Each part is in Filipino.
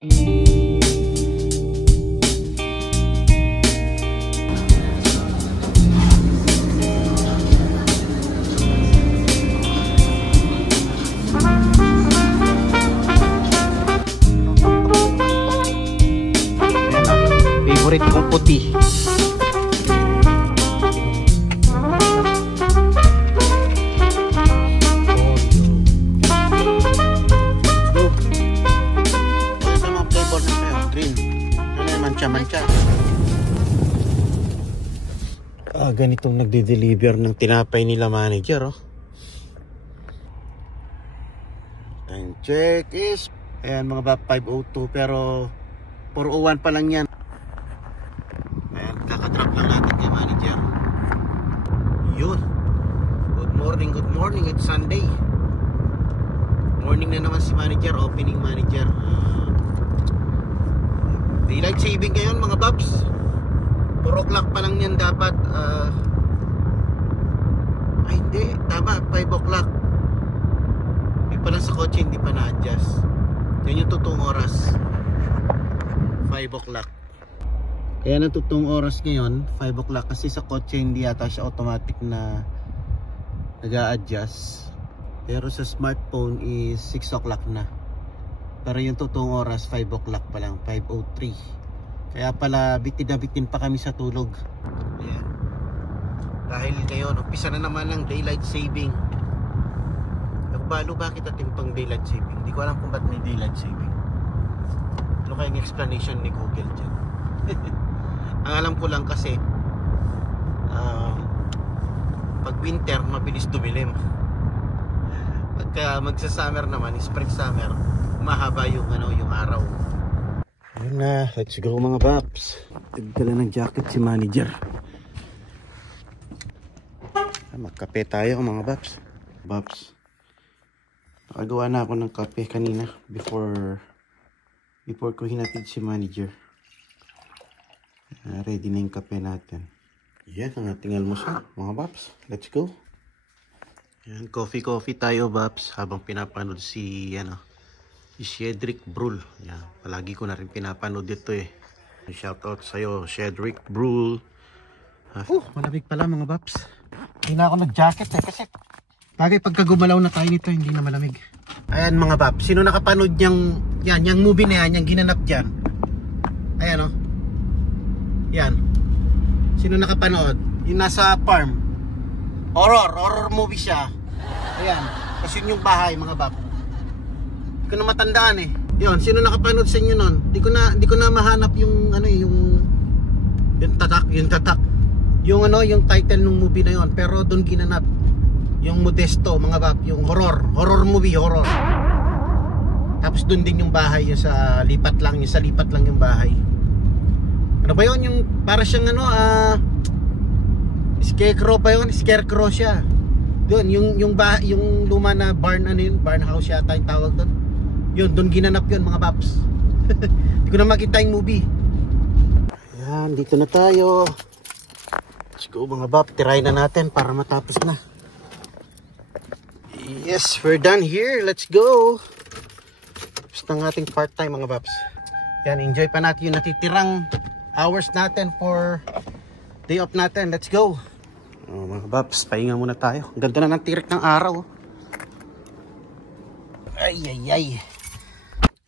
Favorite kong puti. Mancha. Ganitong nagde-deliver ng tinapay nila manager, oh. Time check is, ayan mga ba, 5:02, pero 4:01 pa lang yan. Ayan, kakadrop lang natin kay manager. Yun. Good morning, it's Sunday. Morning na naman si manager, opening manager. Daylight saving ngayon mga babs. 4 o'clock pa lang yan dapat. Ay hindi, tama, 5 o'clock. Hindi pa lang sa kotse, hindi pa na-adjust. Yan yung totoong oras, 5 o'clock. Kaya na totoong oras ngayon 5 o'clock, kasi sa kotse hindi yata siya automatic na nag-a-adjust. Pero sa smartphone is 6 o'clock na. Pero yung totoong oras 5 o'clock pa lang, 5:03. Kaya pala bitin na bitin pa kami sa tulog. Ayan. Dahil ngayon umpisa na naman ng daylight saving. Nagbalo bakit ating pang daylight saving? Hindi ko alam kung ba't may daylight saving. Ano kayang explanation ni Google dyan? Ang alam ko lang kasi pag winter mabilis dumilim. Pagka magsa-summer naman, spring summer, mahaba yung yung araw. Ayun na, let's go mga babs. Nagdala ng jacket si manager. Magkape tayo mga babs. Babs, nakagawa na ako ng kape kanina before ko hinatid si manager. Ready na yung kape natin. Yan ang ating almusal mga babs. Let's go. Yan, coffee tayo babs, habang pinapanood si Cedric Brul. Yan, palagi ko na rin pinapanood dito eh. Shoutout sa'yo Cedric Brul. Malamig pala mga babs. Hindi na ako nag-jacket eh, kasi bagay pagka gumalaw na tayo nito hindi na malamig. Ayan mga babs, sino nakapanood yung movie na yan, yung ginanap dyan? Ayan oh. Yan. Sino nakapanood? Yung nasa farm. Horror movie siya. Ayan, kasi yun yung bahay mga babs. Hindi ko na matandaan eh. Yun, sino nakapanood sa inyo nun? Di ko na mahanap yung yung tatak. Yung title ng movie na yon, pero doon ginanap yung Modesto mga bab, yung horror movie. Tapos doon din yung bahay, yung sa lipat lang yung bahay. Ano ba yun, yung para siyang scarecrow siya. Doon yung luma na barn, barn house yata yung tawag doon. Yun, doon ginanap yun mga babs. Hindi ko na makita yung movie. Ayan, dito na tayo. Let's go mga bab, try na natin para matapos na. Yes, we're done here. Let's go. Tapos ng ating part-time mga babs. Yan, enjoy pa natin yung natitirang hours natin for day off natin. Let's go. Mga babs, pahinga muna tayo. Ang ganda na ng tirik ng araw. Ay.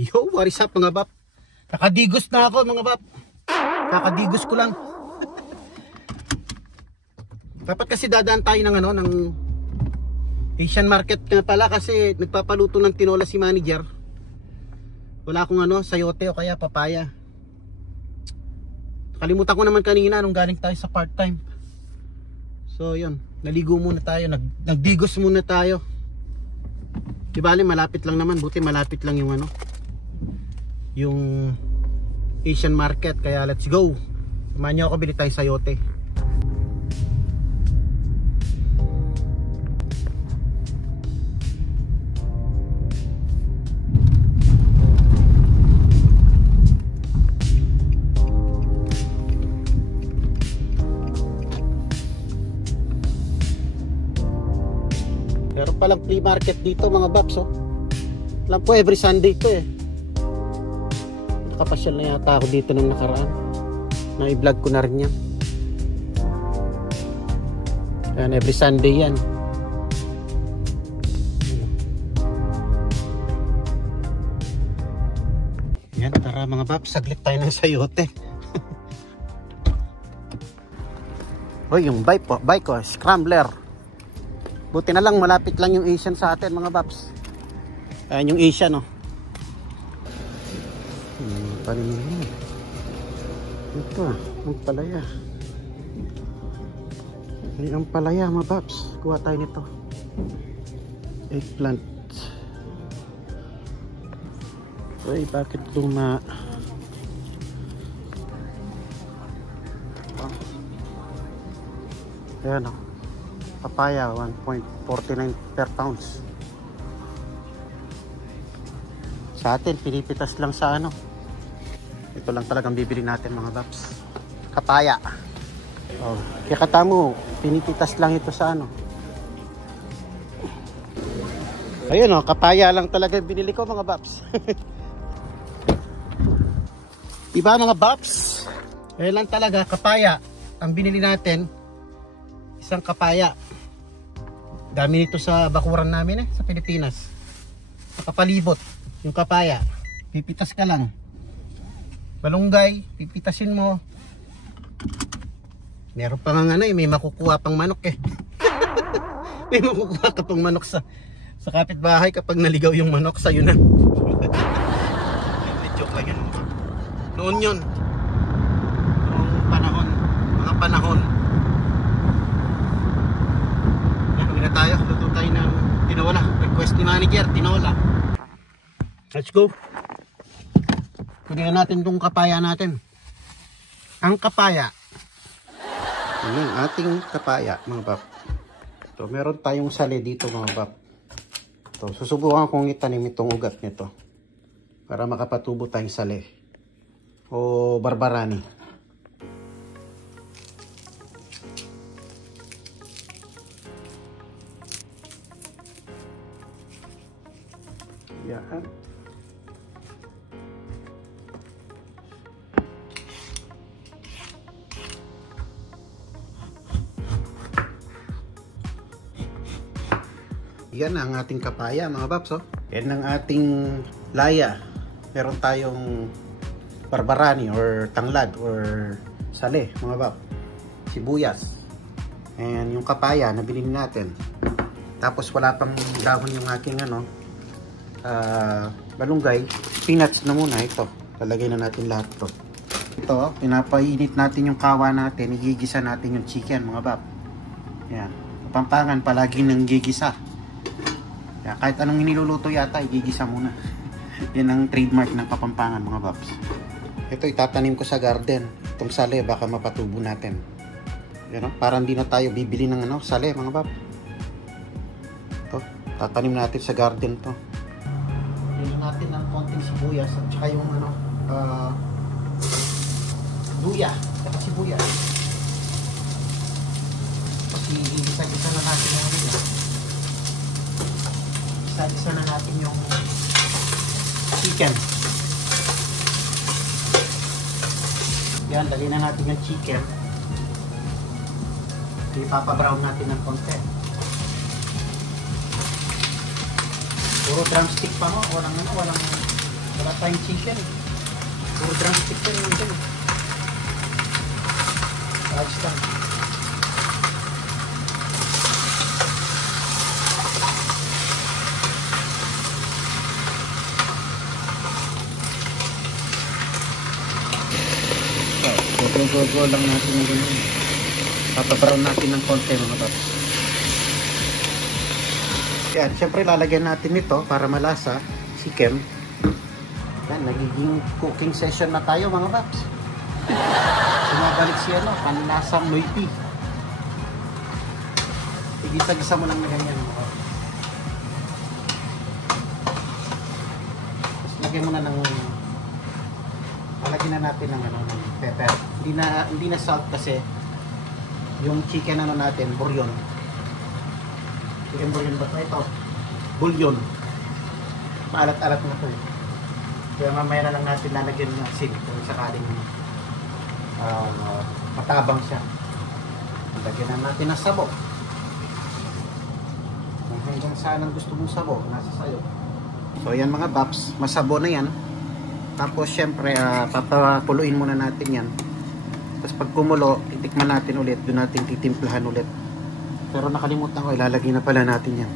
Yo, what is up mga bab? Nakadigos na ako mga bab. Nakadigos ko lang. Dapat kasi dadaan tayo ng Asian market nga pala, kasi nagpapaluto ng tinola si manager. Wala akong sayote o kaya papaya. Kalimutan ko naman kanina nung galing tayo sa part-time. So yun, naligo muna tayo, nagdigos muna tayo. Di bali, malapit lang naman, buti malapit lang yung Asian market, kaya let's go. Samahan niyo ako, bili tayo sayote. Meron palang flea market dito mga babs, oh. Alam po every Sunday to eh. Nakakapasyal na yata ako dito nung nakaraan. Na-i-vlog ko na rin yan. Yan, every Sunday yan. Yan, tara mga paps, saglit tayo ng sayote. Hoy, yung bike ko, scrambler. Buti na lang, malapit lang yung Asian sa atin mga paps. Ayan yung Asian, no. Panin. Ito, ang palaya. Ay, ang palaya mga paps. Kuha tayo nito. Eggplant. Ay, bakit luma? Ayan o. Papaya, 1.49 per pounds. Sa atin, pinipitas lang sa ano. Ito lang talagang bibili natin mga paps. Kapaya. Oh, kaya kata mo, pinipitas lang ito sa ano. Ayun o, kapaya lang talaga binili ko mga paps. Diba mga paps? Ayun lang talaga, kapaya. Ang binili natin, isang kapaya. Dami nito sa bakuran namin sa Pilipinas. Nakapalibot yung kapaya. Pipitas ka lang. Balunggay, pipitasin mo. Meron pa nga may makukuha pang manok eh. May makukuha ka pang manok sa kapitbahay kapag naligaw yung manok sa'yo na. Joke lang yun. Noon yun. Noong panahon. Mga panahon. Uwi na tayo. Luto tayo ng tinola. Request ni manager, tinola. Let's go. Kunin natin itong kapaya natin. Ang kapaya. Yan ang ating kapaya, mga pap. Ito, meron tayong sali dito, mga pap. Ito, susubukan kong itanim itong ugat nito. Para makapatubo tayong sali. O barbarani. Yan. Yan ang ating kapaya mga paps. Oh. Yan ang ating laya. Meron tayong barbarani or tanglad or sale mga paps. Sibuyas. And yung kapaya na binili natin. Tapos wala pang dahon yung aking balunggay. Peanuts na muna ito. Lalagay na natin lahat to. Ito, pinapainit natin yung kawa natin. Igigisa natin yung chicken mga paps. Yan. Kapampangan palagi nang gigisa. Kaya kahit anong niluluto yata, igigisa muna. Yan ang trademark ng Kapampangan mga paps. Ito itatanim ko sa garden. Itong sale baka mapatubo natin. Yan, para hindi na tayo bibili ng sale mga paps. Ito, tatanim natin sa garden to. Lagyan natin ng konting sibuyas at saka yung luya at sibuyas. Kasi igisa-gisa na natin yung isa na natin yung chicken. Yan, dali na natin yung chicken. Ipapabrown natin ng konti. Puro drumstick pa mo. Wala tayong chicken. Puro drumstick pa rin yun. Ayos lang. Go lang natin yung ganyan. Papabrown natin ng konti mga paps. Yan, syempre lalagyan natin ito para malasa, chicken. Yan, nagiging cooking session na tayo mga paps. Sumabalik siya panlasang noypi. Igisa-gisa mo lang na ganyan mga paps. Tapos lagyan mo na ng lagyan na natin ng pepper. Hindi na salt kasi yung chicken natin, bouillon. Chicken bouillon ba ito? Bouillon. Maalat-alat na ito eh. Kaya mamaya na lang natin lalagyan ng asin kung sakaling matabang siya. Lagyan na natin ng sabo. Kung hanggang saan ang gusto mong sabo, nasa sayo. So yan mga paps, masabo na yan. Tapos syempre papakuluin muna natin yan. Tapos pag kumulo, titikman natin ulit, doon natin titimplahan ulit. Pero nakalimutan ko, ilalagay na pala natin yan.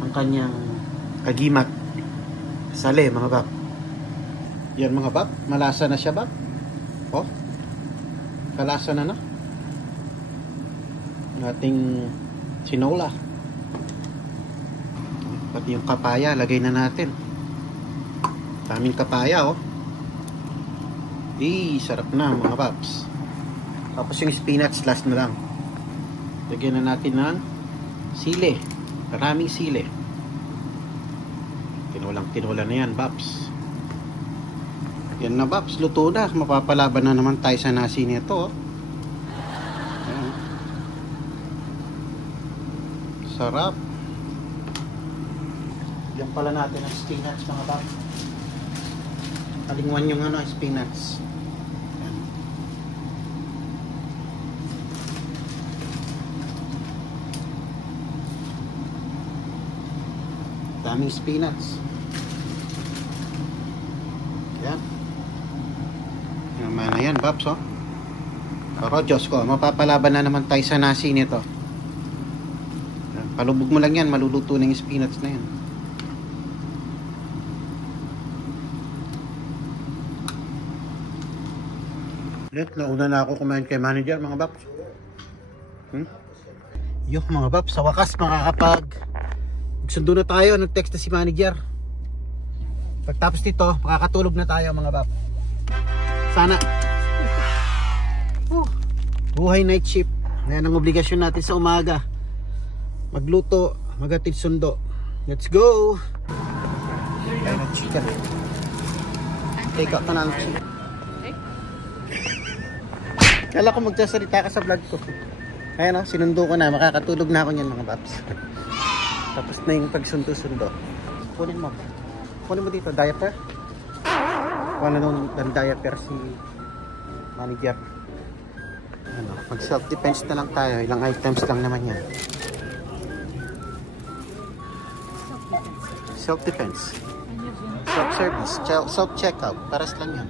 Ang kanyang kagimat. Sali mga bab. Yan mga bab, malasa na siya bab. Oh, kalasa na na. Ang ating sinola. Pati yung kapaya, lagay na natin. Daming kapaya oh. Sarap na mga paps. Tapos yung spinach last na lang. Lagyan na natin ng sili. Maraming sili. Tinulang-tinula na yan paps. Yan na paps, luto na. Mapapalaban na naman tayo sa nasi nito oh. Ayan. Sarap. Yan pala natin ang spinach mga paps. Kalingwan yung spinach. Ayan. Daming spinach. Ayan. Naman na yan, Babs, oh. Pero, Diyos ko, mapapalaban na naman tayo sa nasi nito. Ayan. Palubog mo lang yan, maluluto na yung spinach na yan. Nauna na ako kumain kay manager mga Babs. Yung mga Babs, sa wakas makakapag magsundo na tayo. Nag-text na si manager. Pagtapos nito, makakatulog na tayo mga Babs. Sana. Buhay night shift. Ayan ang obligasyon natin sa umaga. Magluto, maghatid sundo. Let's go. Ayan ang chicken. Take out na ng chicken. Kala ko magsasalita ka sa vlog ko. Ayan o, sinundo ko na. Makakatulog na ako niyan mga paps. Tapos na yung pagsundo-sundo. Kunin mo. Kunin mo dito, diaper. Kunin mo ng diaper si manager. Ano, mag self-defense na lang tayo. Ilang items lang naman yan. Self-defense. Self-service. Self-checkout. Paras lang yan.